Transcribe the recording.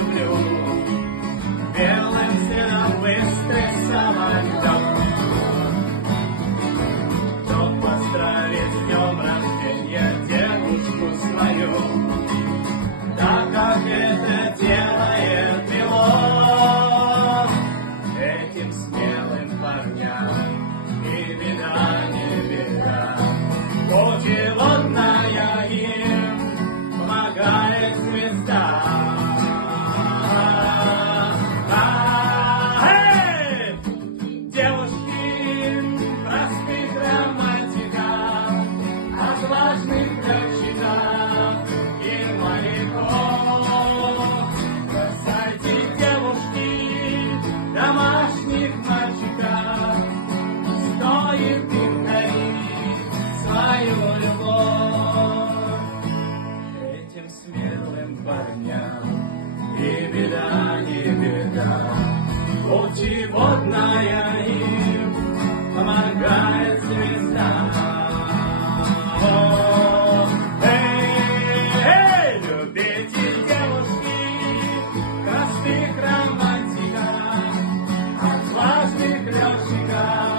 люблю. Белым сыном быстрый самолет. Кто поздравит с днем рождения девушку свою, так как это делает пилот. Этим смелым парням и беда, не беда. Путеводная им помогает звезда. Девушки простых романтиков, отважных летчиков и моряков. Бросайте, девушки, домашних мальчиков, стоит им дарить свою любовь. Этим смелым парням и беда, не беда. Путеводная им помогает звезда. Эй, любите девушки, простых романтиков, отважных летчиков